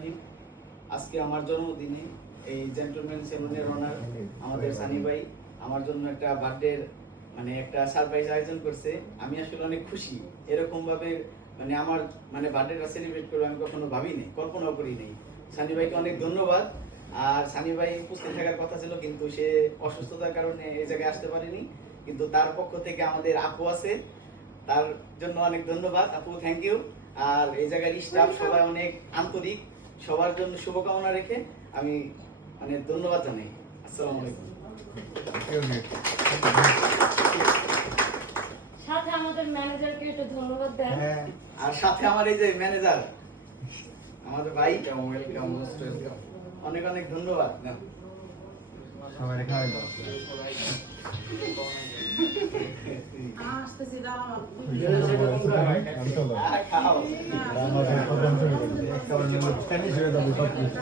রহিম। আজকে আমার জন্মদিনে এই জেন্টলম্যান সেলুনের ওনার আমাদের সানি ভাই আমার জন্য একটা বার্থডে মানে একটা সারপ্রাইজ আয়োজন করছে। আমি আসলে অনেক খুশি। এরকম ভাবে মানে আমার মানে বার্থডেটা সেলিব্রেট করবো আমি কখনো ভাবিনি, কল্পনাও করি নাই। সানি ভাইকে অনেক ধন্যবাদ। আর সানি ভাই উপস্থিত থাকার কথা ছিল কিন্তু সে অসুস্থতার কারণে এই জায়গায় আসতে পারেনি, কিন্তু তার পক্ষ থেকে আমাদের আপু আছে, তার জন্য অনেক ধন্যবাদ আপু, থ্যাংক ইউ। আর এই জায়গার স্টাফ সবাই অনেক আন্তরিক, সবার জন্য শুভকামনা রেখে আমি মানে ধন্যবাদ জানাই। আসসালামু আলাইকুম। সাথে আমাদের ম্যানেজারকে একটু ধন্যবাদ দেন। আর সাথে আমার এই যে ম্যানেজার আমাদের ভাই, ওয়েলকাম, মোস্ট ওয়েলকাম, অনেক অনেক ধন্যবাদ। না সবাই খাওয়াই দাও। আসতেছি দাঁড়াও। খাও। প্রোগ্রাম শুরু করবে। একটা স্প্যানিশ হয়ে যাবে সব কিছু।